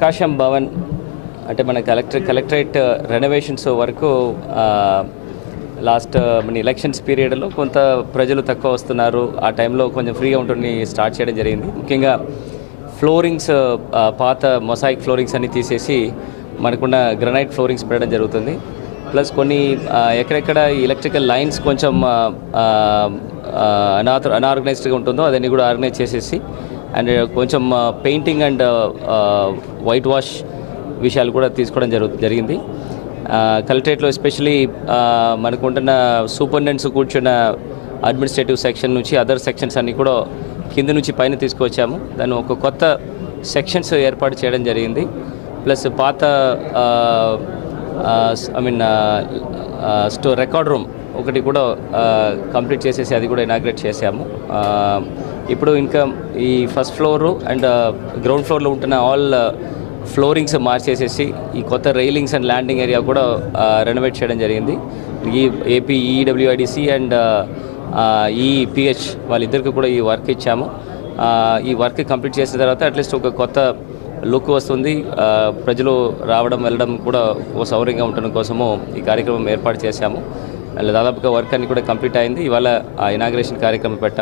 ప్రకాశం భవన్ అంటే మన collectorate renovations వరకు లాస్ట్ మన ఎలక్షన్స్ పీరియడ్లో కొంత ప్రజలు తక్కువ వస్తున్నారు. ఆ టైంలో కొంచెం ఫ్రీగా ఉంటుంది స్టార్ట్ చేయడం జరిగింది. ముఖ్యంగా ఫ్లోరింగ్స్ పాత మొసాయిక్ ఫ్లోరింగ్స్ అన్ని తీసేసి మనకున్న గ్రనైట్ ఫ్లోరింగ్స్ పెట్టడం జరుగుతుంది. ప్లస్ కొన్ని ఎక్కడెక్కడ ఎలక్ట్రికల్ లైన్స్ కొంచెం అనార్గనైజ్డ్గా ఉంటుందో అదన్నీ కూడా ఆర్గనైజ్ చేసేసి అండ్ కొంచెం పెయింటింగ్ అండ్ వైట్ వాష్ విషయాలు కూడా తీసుకోవడం జరిగింది. కలెక్టరేట్లో ఎస్పెషలీ మనకు ఉంటున్న సూపరింటెండెంట్స్ కూర్చున్న అడ్మినిస్ట్రేటివ్ సెక్షన్ నుంచి అదర్ సెక్షన్స్ అన్నీ కూడా కింద నుంచి పైన తీసుకువచ్చాము. దాన్ని ఒక కొత్త సెక్షన్స్ ఏర్పాటు చేయడం జరిగింది. ప్లస్ పాత రికార్డ్ రూమ్ ఒకటి కూడా కంప్లీట్ చేసేసి అది కూడా ఇనాగ్రేట్ చేసాము. ఇప్పుడు ఇంకా ఈ ఫస్ట్ ఫ్లోరు అండ్ గ్రౌండ్ ఫ్లోర్లో ఉంటున్న ఆల్ ఫ్లోరింగ్స్ మార్చేసేసి ఈ కొత్త రైలింగ్స్ అండ్ ల్యాండింగ్ ఏరియా కూడా రెనోవేట్ చేయడం జరిగింది. ఈ ఏపీ ఈడబ్ల్యూఐడిసి అండ్ ఈపిహెచ్ వాళ్ళిద్దరికి కూడా ఈ వర్క్ ఇచ్చాము. ఈ వర్క్ కంప్లీట్ చేసిన తర్వాత అట్లీస్ట్ ఒక కొత్త లుక్ వస్తుంది. ప్రజలు రావడం వెళ్ళడం కూడా ఓ సౌకర్యంగా ఉండడం కోసము ఈ కార్యక్రమం ఏర్పాటు చేశాము. దాదాపుగా వర్క్ అన్ని కూడా కంప్లీట్ అయింది. ఇవాళ ఆ ఇనాగ్రేషన్ కార్యక్రమం పెట్టాము.